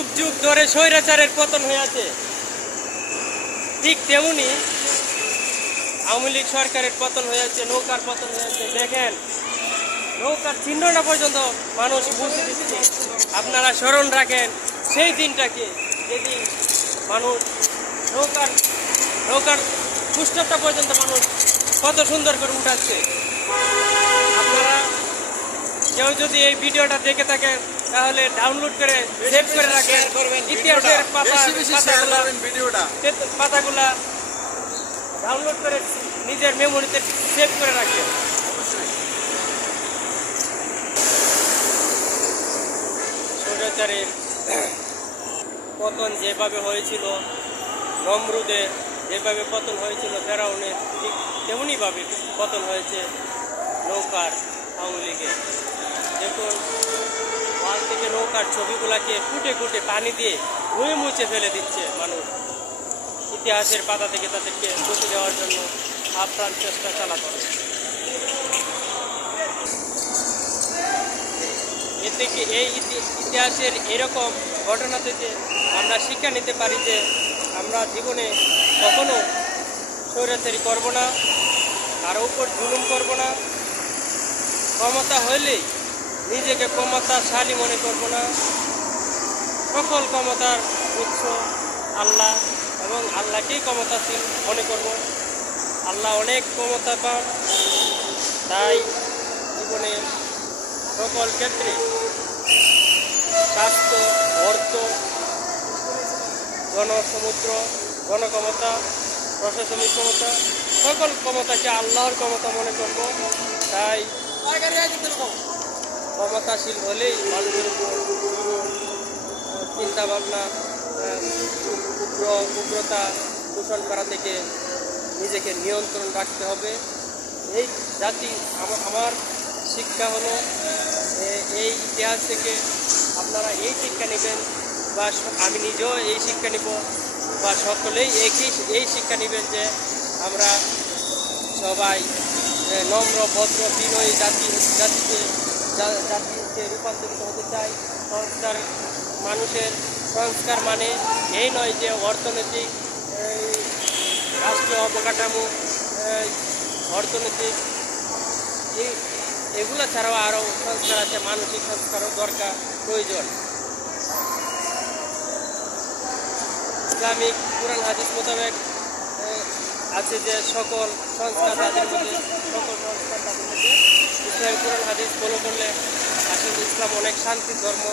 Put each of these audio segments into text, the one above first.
যুগ যুগ ধরে স্বৈরাচারের পতন হয়ে আছে, ঠিক তেমনি আওয়ামী লীগ সরকারের পতন হয়েছে, নৌকার পতন হয়েছে। দেখেন, নৌকার চিহ্নটা পর্যন্ত মানুষ মুছে দিচ্ছে। আপনারা স্মরণ রাখেন সেই দিনটাকে, যেদিন মানুষ নৌকার নৌকার পুষ্টটা পর্যন্ত মানুষ কত সুন্দর করে উঠাচ্ছে। আপনারা কেউ যদি এই ভিডিওটা দেখে থাকেন তাহলে ডাউনলোড করে সেভ করে রাখেন, ইতিহাসের পাতাগুলা ডাউনলোড করে নিজের মেমোরিতে সেভ করে রাখবেন। স্বৈরাচারের পতন যেভাবে হয়েছিল, নমরুদের যেভাবে পতন হয়েছিল, ফেরাউনের ঠিক তেমনিভাবে পতন হয়েছে নৌকার আওয়ামী লীগের। দেখুন, ওয়াল থেকে নৌকার ছবিগুলাকে কুটে কুটে পানি দিয়ে ধুয়ে মুছে ফেলে দিচ্ছে মানুষ। ইতিহাসের পাতা থেকে তাদেরকে মুছে দেওয়ার জন্য আপ্রাণ চেষ্টা চালাচ্ছে। এ থেকে এই ইতিহাসের এরকম ঘটনা থেকে আমরা শিক্ষা নিতে পারি যে আমরা জীবনে কখনো স্বৈরাচারী করব না, কারো উপর জুলুম করব না, ক্ষমতা হইলেই নিজেকে ক্ষমতাশালী মনে করব না। সকল ক্ষমতার উৎস আল্লাহ এবং আল্লাহকেই ক্ষমতাশীল মনে করব। আল্লাহ অনেক ক্ষমতা পান, তাই জীবনে সকল ক্ষেত্রে স্বাস্থ্য, অর্থ, জনসমুদ্র, গণক্ষমতা, প্রশাসনিক ক্ষমতা, সকল ক্ষমতাকে আল্লাহর ক্ষমতা মনে করব। তাই ক্ষমতাশীল হলেই মানুষের উপর চিন্তাভাবনা, উগ্রতা পোষণ করা থেকে নিজেকে নিয়ন্ত্রণ রাখতে হবে। এই জাতি আমার শিক্ষা হলো, এই ইতিহাস থেকে আপনারা এই শিক্ষা নেবেন, বা আমি নিজেও এই শিক্ষা নিব, বা সকলেই এই শিক্ষা নেবেন যে আমরা সবাই নম্র, ভদ্র, বিনয়ী জাতিতে রূপান্তরিত হতে চাই। সংস্কার, মানুষের সংস্কার মানে এই নয় যে অর্থনৈতিক, রাষ্ট্রীয় অবকাঠামো, অর্থনৈতিক এগুলো ছাড়াও আরও সংস্কার আছে, মানসিক সংস্কারও দরকার, প্রয়োজন। ইসলামিক কুরআন হাদিস মোতাবেক আছে যে সকল সংস্কার তাদের মধ্যে ইসলামিক কুরআন হাদিস ফলো করলে আসলে ইসলাম অনেক শান্তির ধর্ম।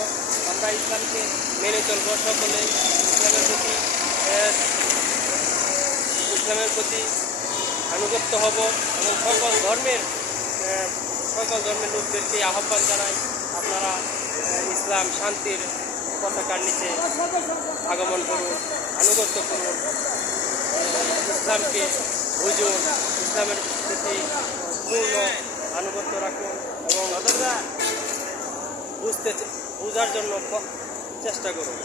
আমরা ইসলামকে মেনে চলব, সকলে ইসলামের প্রতি আনুগত্য হব এবং সকল ধর্মের লোকদেরকে আহ্বান জানাই, আপনারা ইসলাম শান্তির পতাকার নিচে আগমন করুন, আনুগত্য করুন, ইসলামকে বুঝুন, ইসলামের প্রতি পূর্ণ আনুগত্য রাখুন এবং বোঝার জন্য চেষ্টা করুন।